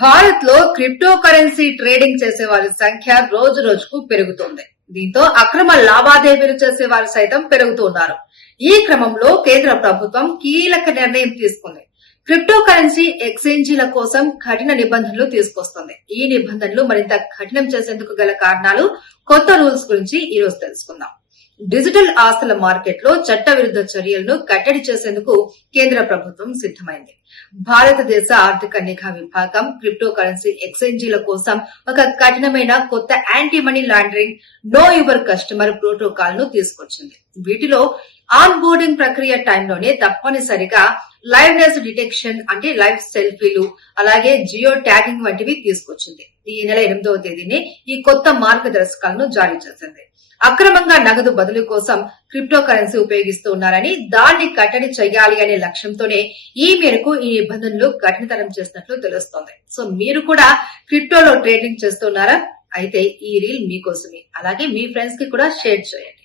భారత్ లో crypto currency trading చేసే వారి సంఖ్య రోజు రోజుకు పెరుగుతోంది. దీంతో అక్రమ లావాదేవీలు చేసే వారు సైతం పెరుగుతున్నారు. ఈ క్రమంలో కేంద్ర ప్రభుత్వం కీలక నిర్ణయం తీసుకుంది. క్రిప్టో కరెన్సీ ఎక్స్చేంజీల కోసం కఠిన నిబంధనలు తీసుకొస్తుంది. ఈ నిబంధనలు మరింత కఠినం చేసేందుకు గల కారణాలు, కొత్త రూల్స్ గురించి ఈ రోజు తెలుసుకుందాం. డిజిటల్ ఆస్తుల మార్కెట్ లో చట్ట విరుద్ధ చర్యలను కట్టడి చేసేందుకు కేంద్ర ప్రభుత్వం సిద్దమైంది. భారతదేశ ఆర్థిక నిఘా విభాగం క్రిప్టో కరెన్సీ ఎక్స్చేంజీల కోసం ఒక కఠినమైన కొత్త anti money laundering know your customer protocol ను తీసుకొచ్చింది. వీటిలో ఆన్ బోర్డింగ్ ప్రక్రియ టైంలోనే తప్పనిసరిగా లైవ్నెస్ డిటెక్షన్ అంటే లైవ్ సెల్ఫీలు, అలాగే జియో ట్యాగింగ్ వంటివి తీసుకొచ్చింది. ఈ నెల 8వ తేదీనే ఈ కొత్త మార్గదర్శకాలను జారీ చేసింది. అక్రమంగా నగదు బదిలీ కోసం క్రిప్టో కరెన్సీ ఉపయోగిస్తూ ఉన్నారని, దాన్ని కట్టడి చేయాలి అనే లక్ష్యంతోనే ఈ మేరకు ఈ నిబంధనలు కఠినతరం చేసినట్లు తెలుస్తోంది. సో మీరు కూడా క్రిప్టోలో ట్రేడింగ్ చేస్తున్నారా? అయితే ఈ రీల్ మీకోసమే, అలాగే మీ ఫ్రెండ్స్ కి కూడా షేర్ చేయండి.